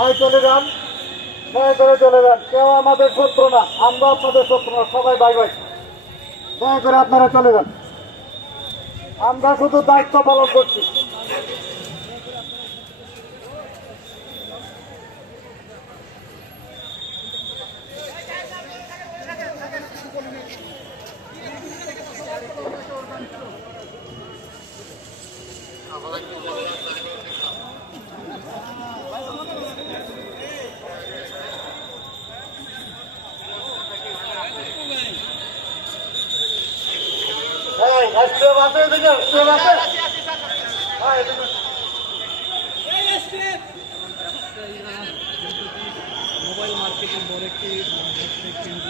ভাই চলে যান, দয়া করে চলে যান। কেউ আমাদের শত্রু না, আমরা আপনাদের শত্রু না, সবাই ভাই ভাই। দয়া করে আপনারা চলে যান, আমরা শুধু দায়িত্ব পালন করছি। মোবাইল মার্কেটিং বড় একটি কেন্দ্র।